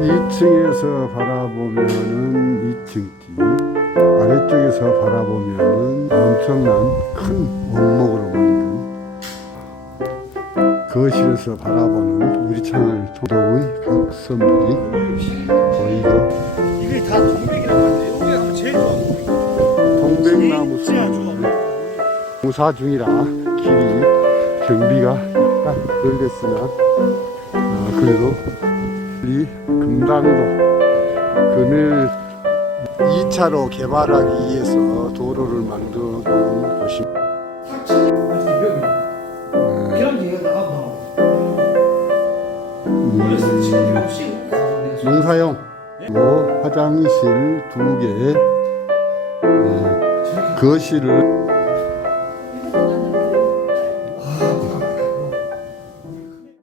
2층에서 바라보면은 2층 집, 아래쪽에서 바라보면은 엄청난 큰 원목으로 만든 거실에서 바라보는 유리창을 통도의 강선물이 보이고 이게 다 동백이라고 하는데 여기 하면 제일 좋아. 동백나무 숲. 공사 중이라 길이 경비가 약간 걸렸으나 어, 그래도 이 금당도 금일 2차로 개발하기 위해서 도로를 만들어 놓은 곳입니다. 농사용. 뭐 화장실 두 개, 어, 거실을